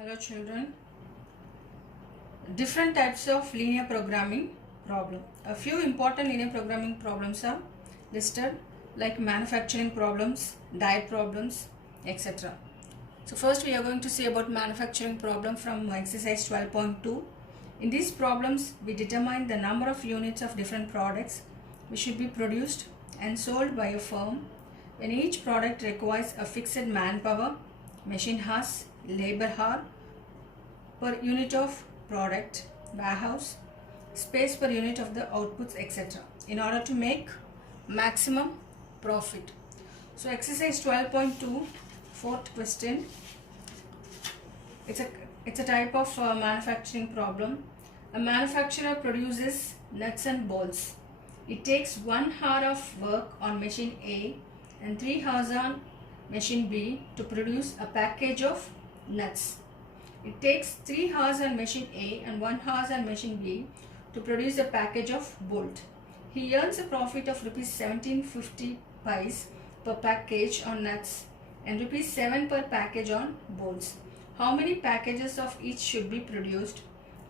Hello children. Different types of linear programming problem. A few important linear programming problems are listed like manufacturing problems, diet problems, etc. So first we are going to see about manufacturing problem from exercise 12.2. In these problems we determine the number of units of different products which should be produced and sold by a firm when each product requires a fixed manpower, machine hours, labor hour per unit of product, warehouse, space per unit of the outputs, etc. in order to make maximum profit. So exercise 12.2, fourth question. It's a type of manufacturing problem. A manufacturer produces nuts and bolts. It takes 1 hour of work on machine A and 3 hours on machine B to produce a package of nuts. It takes 3 hours on machine A and 1 hour on machine B to produce a package of bolt. He earns a profit of rupees 1750 per package on nuts and rupees 7 per package on bolts. How many packages of each should be produced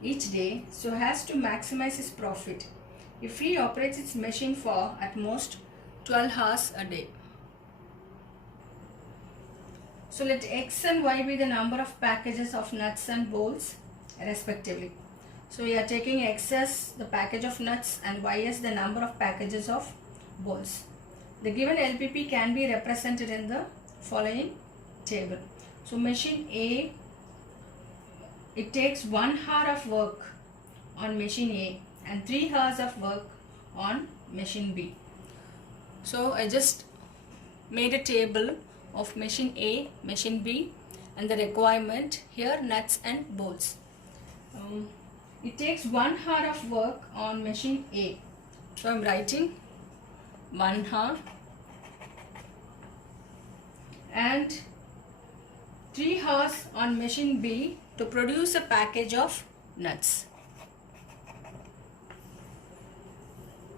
each day so as to maximize his profit if he operates its machine for at most 12 hours a day? So let X and Y be the number of packages of nuts and bolts respectively. So we are taking X as the package of nuts and Y as the number of packages of bolts. The given LPP can be represented in the following table. So machine A, it takes 1 hour of work on machine A and 3 hours of work on machine B. So I just made a table of machine A, machine B and the requirement here nuts and bolts. It takes 1 hour of work on machine A. So I am writing 1 hour and 3 hours on machine B to produce a package of nuts.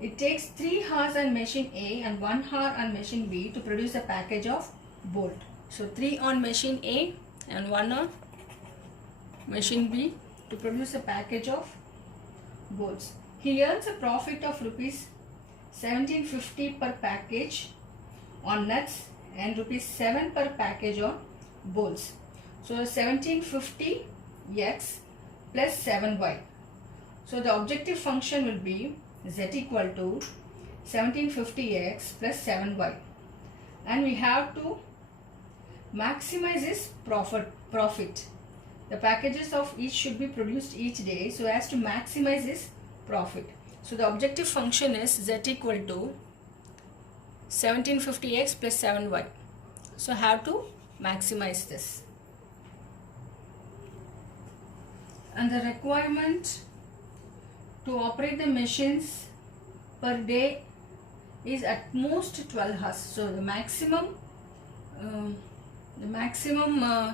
It takes 3 hours on machine A and 1 hour on machine B to produce a package of bolt. So 3 on machine A and 1 on machine B to produce a package of bolts. He earns a profit of rupees 1750 per package on nuts and rupees 7 per package on bolts. So 1750 X plus 7Y. So the objective function will be Z equal to 1750X plus 7Y. And we have to maximize his profit. The packages of each should be produced each day so as to maximize his profit. So the objective function is Z equal to 1750X plus 7Y. So have to maximize this. And the requirement to operate the machines per day is at most 12 hours. So the maximum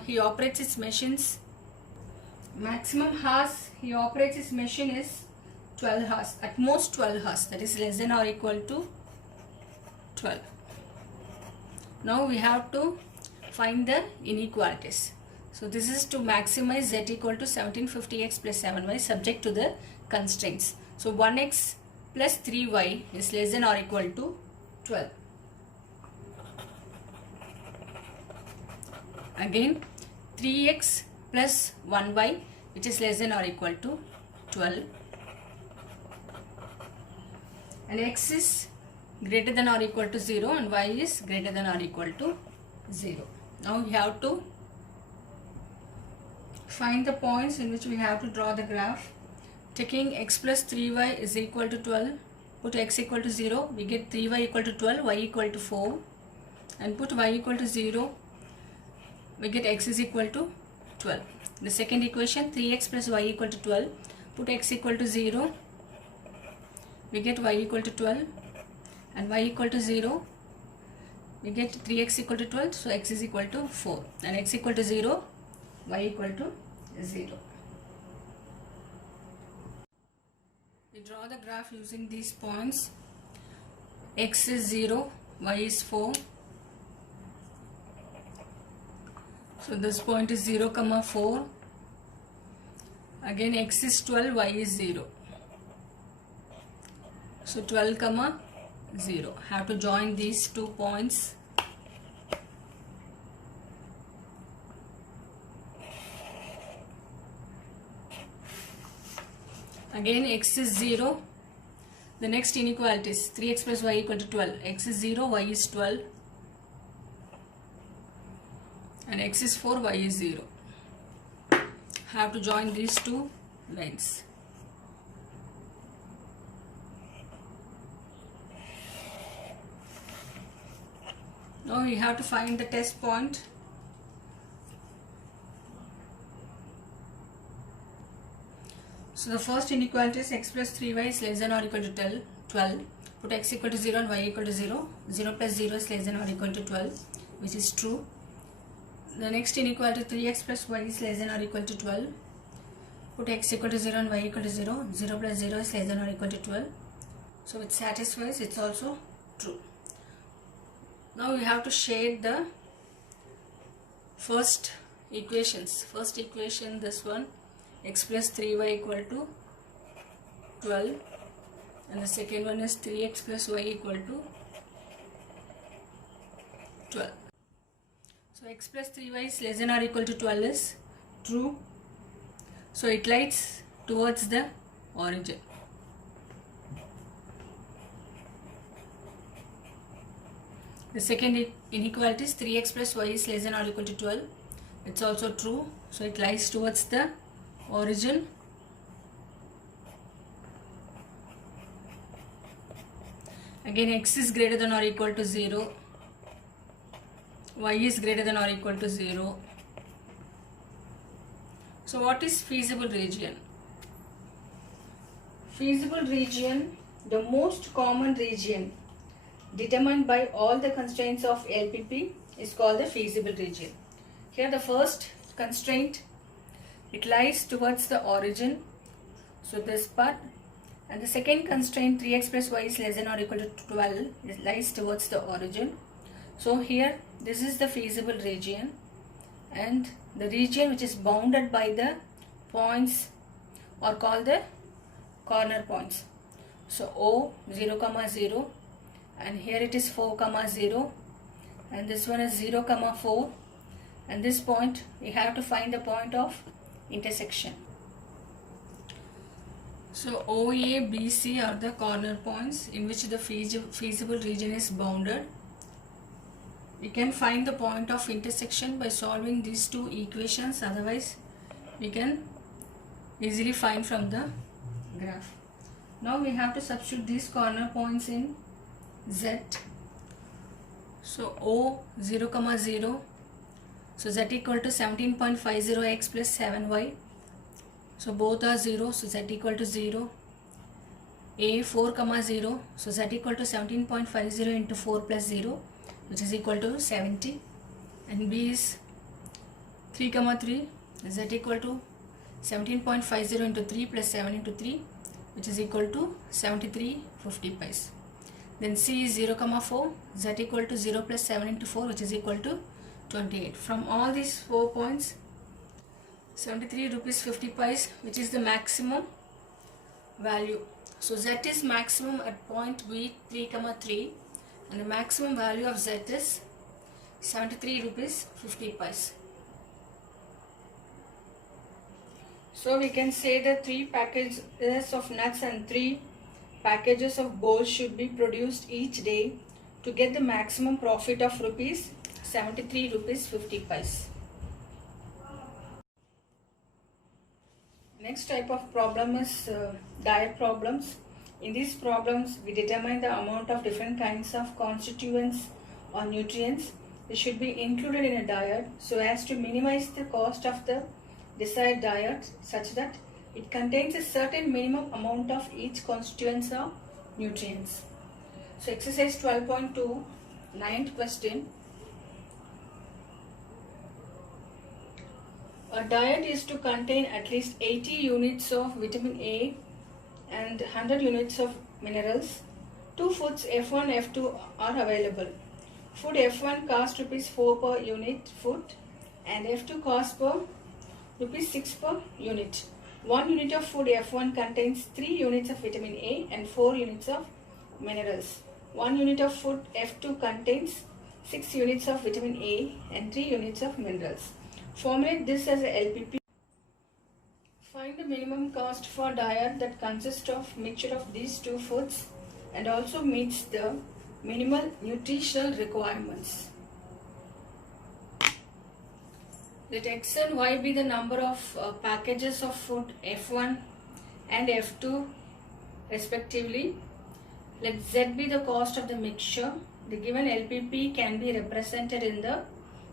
he operates its machines, maximum hours he operates his machine is 12 hours, at most 12 hours, that is less than or equal to 12. Now we have to find the inequalities. So this is to maximize Z equal to 1750X plus 7Y subject to the constraints. So 1X plus 3Y is less than or equal to 12. Again 3X plus 1Y which is less than or equal to 12. And X is greater than or equal to 0 and Y is greater than or equal to 0. Now we have to find the points in which we have to draw the graph. Taking X plus 3Y is equal to 12, put X equal to 0, we get 3Y equal to 12, Y equal to 4, and put Y equal to 0, we get X is equal to 12. The second equation, 3X plus Y equal to 12, put X equal to 0, we get Y equal to 12, and Y equal to 0, we get 3X equal to 12, so X is equal to 4, and X equal to 0, Y equal to 0. We draw the graph using these points. X is 0, Y is 4. So this point is 0, 4. Again x is 12, y is 0. So 12 comma 0. Have to join these 2 points. Again x is 0. The next inequality is 3x plus y equal to 12. X is 0, y is 12. And x is 4, y is 0. Have to join these 2 lines. Now we have to find the test point. So the first inequality is x plus 3y is less than or equal to 12. Put x equal to 0 and y equal to 0. 0 plus 0 is less than or equal to 12, which is true. The next inequality 3x plus y is less than or equal to 12. Put x equal to 0 and y equal to 0. 0 plus 0 is less than or equal to 12. So it satisfies, it's also true. Now we have to shade the first equations. First equation, this one, x plus 3y equal to 12. And the second one is 3x plus y equal to 12. So x plus 3y is less than or equal to 12 is true. So it lies towards the origin. The second inequality is 3x plus y is less than or equal to 12. It's also true. So it lies towards the origin. Again x is greater than or equal to 0. Y is greater than or equal to 0. So what is feasible region? Feasible region, the most common region determined by all the constraints of LPP, is called the feasible region. Here the first constraint, it lies towards the origin, so this part. And the second constraint, 3x plus y is less than or equal to 12, it lies towards the origin. So here this is the feasible region, and the region which is bounded by the points are called the corner points. So O 0, 0, and here it is 4, 0, and this one is 0, 4, and this point we have to find the point of intersection. So OA, BC are the corner points in which the feasible region is bounded. We can find the point of intersection by solving these two equations, otherwise we can easily find from the graph. Now we have to substitute these corner points in Z. So O 0, 0, so Z equal to 17.50x plus 7y. So both are 0, so Z equal to 0. A 4, 0, so Z equal to 17.50 into 4 plus 0, which is equal to 70. And B is 3, 3, Z equal to 17.50 into 3 plus 7 into 3, which is equal to 73.50 pies. Then C is 0, 4, Z equal to 0 plus 7 into 4, which is equal to 28. From all these 4 points, 73 rupees 50 pies, which is the maximum value. So Z is maximum at point B 3, 3, and the maximum value of Z is 73 rupees 50 pies. So we can say that 3 packages of nuts and 3 packages of bolts should be produced each day to get the maximum profit of rupees 73 rupees 50 pies. Next type of problem is diet problems. In these problems, we determine the amount of different kinds of constituents or nutrients that should be included in a diet so as to minimize the cost of the desired diet such that it contains a certain minimum amount of each constituents or nutrients. So exercise 12.2, 9th question. A diet is to contain at least 80 units of vitamin A and 100 units of minerals. Two foods F1, F2 are available. Food F1 costs rupees 4 per unit food and F2 costs per rupees 6 per unit. 1 unit of food F1 contains 3 units of vitamin A and 4 units of minerals. 1 unit of food F2 contains 6 units of vitamin A and 3 units of minerals. Formulate this as a LPP. Find the minimum cost for diet that consists of mixture of these two foods and also meets the minimal nutritional requirements. Let X and Y be the number of packages of food F1 and F2 respectively. Let Z be the cost of the mixture. The given LPP can be represented in the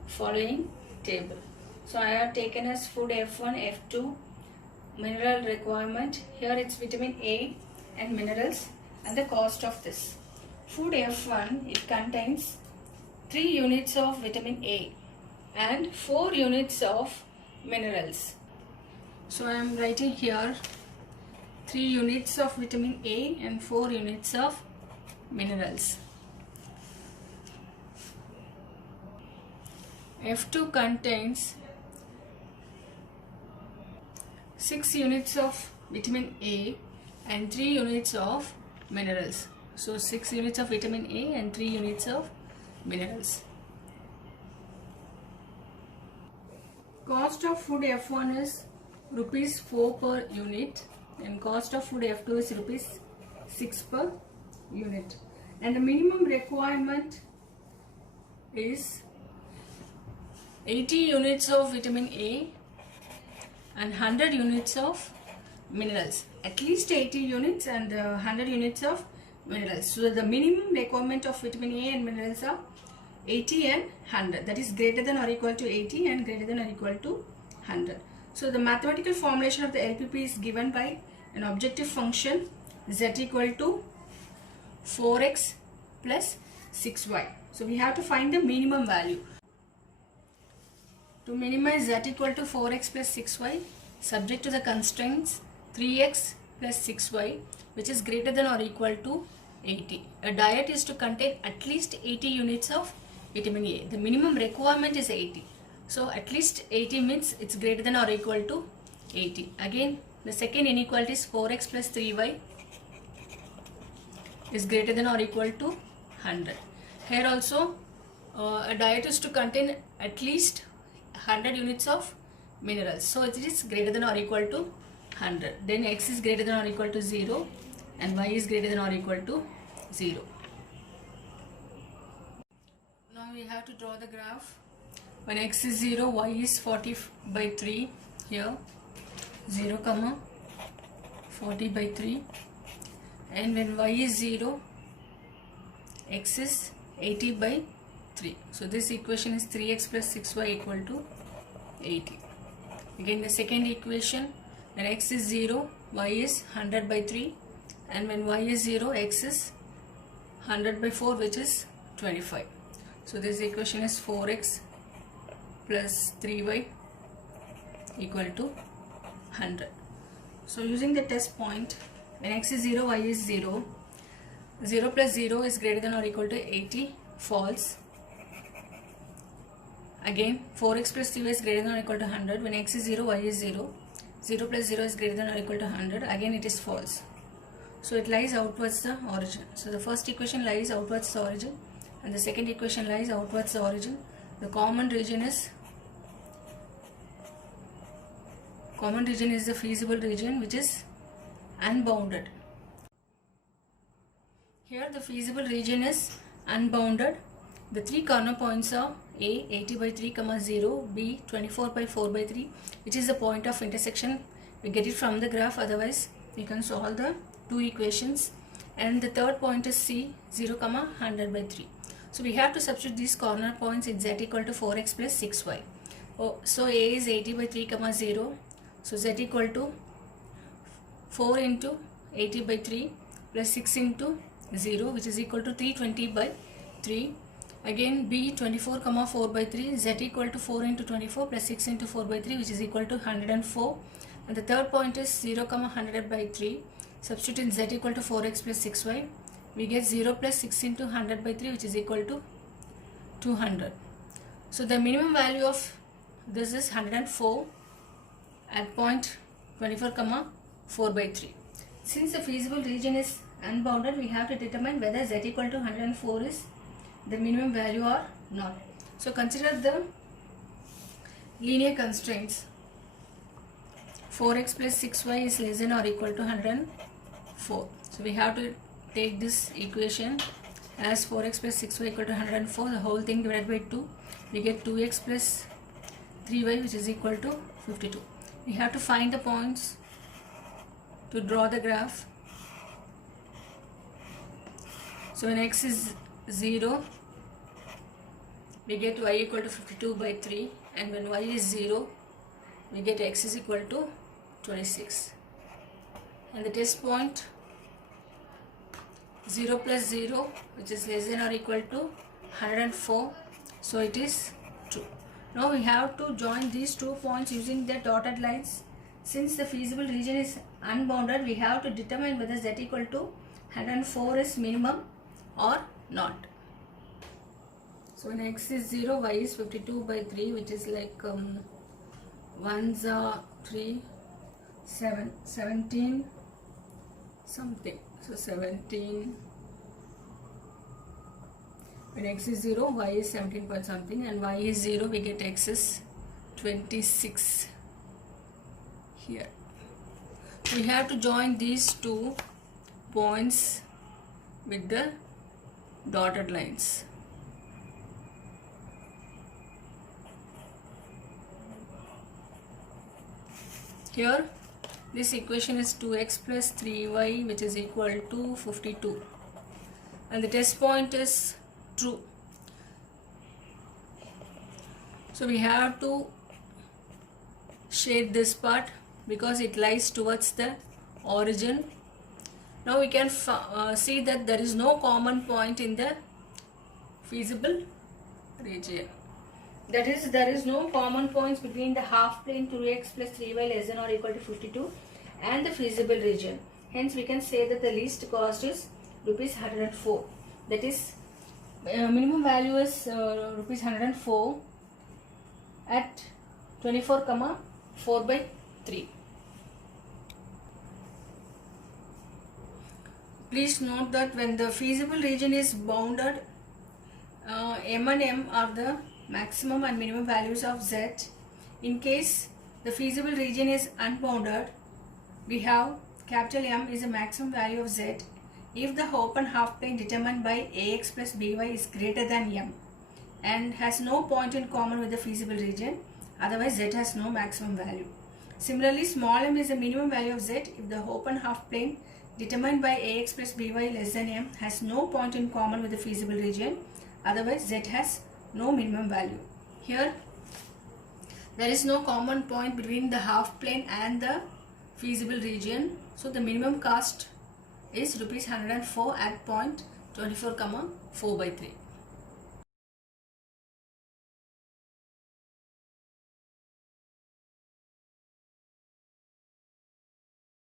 following table. So I have taken as food F1, F2, mineral requirement. Here it's vitamin A and minerals and the cost of this. Food F1, it contains 3 units of vitamin A and 4 units of minerals. So I am writing here 3 units of vitamin A and 4 units of minerals. F2 contains 6 units of vitamin A and 3 units of minerals. So 6 units of vitamin A and 3 units of minerals. Cost of food F1 is rupees 4 per unit and cost of food F2 is rupees 6 per unit. And the minimum requirement is 80 units of vitamin A and 100 units of minerals. At least 80 units and 100 units of minerals. So the minimum requirement of vitamin A and minerals are 80 and 100, that is greater than or equal to 80 and greater than or equal to 100. So the mathematical formulation of the LPP is given by an objective function z equal to 4x plus 6y. So we have to find the minimum value. To minimize z equal to 4x plus 6y, subject to the constraints 3x plus 6y, which is greater than or equal to 80. A diet is to contain at least 80 units of vitamin A. The minimum requirement is 80. So at least 80 means it's greater than or equal to 80. Again, the second inequality is 4x plus 3y is greater than or equal to 100. Here also a diet is to contain at least 100 units of minerals. So it is greater than or equal to 100. Then x is greater than or equal to 0 and y is greater than or equal to 0. Now we have to draw the graph. When x is 0, y is 40 by 3 here, 0 comma 40 by 3, and when y is 0, x is 80 by 3. So this equation is 3x plus 6y equal to 80. Again the second equation, when x is 0, y is 100 by 3, and when y is 0, x is 100 by 4, which is 25. So this equation is 4x plus 3y equal to 100. So using the test point, when x is 0, y is 0, 0 plus 0 is greater than or equal to 80, false. Again 4x plus 3y is greater than or equal to 100. When x is 0, y is 0, 0 plus 0 is greater than or equal to 100. Again it is false. So it lies outwards the origin. So the first equation lies outwards the origin and the second equation lies outwards the origin. The common region is the feasible region, which is unbounded. Here the feasible region is unbounded. The three corner points are A 80 by 3, 0, B 24 by 4 by 3, which is the point of intersection. We get it from the graph, otherwise we can solve the two equations. And the third point is C 0, 100 by 3. So we have to substitute these corner points in z equal to 4x plus 6y. So A is 80 by 3, 0. So z equal to 4 into 80 by 3 plus 6 into 0, which is equal to 320 by 3. Again B 24, 4 by 3, z equal to 4 into 24 plus 6 into 4 by 3, which is equal to 104. And the third point is 0, 100 by 3. Substitute in z equal to 4x plus 6y. We get 0 plus 6 into 100 by 3, which is equal to 200. So the minimum value of this is 104 at point 24 comma 4 by 3. Since the feasible region is unbounded, we have to determine whether z equal to 104 is the minimum value or not. So consider the linear constraints. 4x plus 6y is less than or equal to 104. So we have to take this equation as 4x plus 6y equal to 104, the whole thing divided by 2. We get 2x plus 3y, which is equal to 52. We have to find the points to draw the graph. So when x is 0, we get y equal to 52 by 3, and when y is 0, we get x is equal to 26. And the test point 0 plus 0, which is less than or equal to 104, so it is true. Now we have to join these 2 points using the dotted lines. Since the feasible region is unbounded, we have to determine whether z equal to 104 is minimum or not. So when x is 0, y is 52 by 3, which is like 1s are 3, 7, 17 something. So 17, when x is 0, y is 17 point something, and y is 0, we get x is 26 here. We have to join these 2 points with the dotted lines. Here this equation is 2x plus 3y, which is equal to 52, and the test point is true. So we have to shade this part because it lies towards the origin. Now we can see that there is no common point in the feasible region. That is, there is no common points between the half plane 2x plus 3y less than or equal to 52 and the feasible region. Hence we can say that the least cost is rupees 104. That is, minimum value is rupees 104 at 24 comma 4 by 3. Please note that when the feasible region is bounded, m and m are the maximum and minimum values of z. In case the feasible region is unbounded, we have capital M is a maximum value of z if the open half plane determined by ax plus by is greater than m and has no point in common with the feasible region, otherwise z has no maximum value. Similarly, small m is the minimum value of z if the open half plane determined by ax plus by less than m has no point in common with the feasible region, otherwise z has no minimum value. Here there is no common point between the half plane and the feasible region, so the minimum cost is rupees 104 at point 24 comma 4 by 3.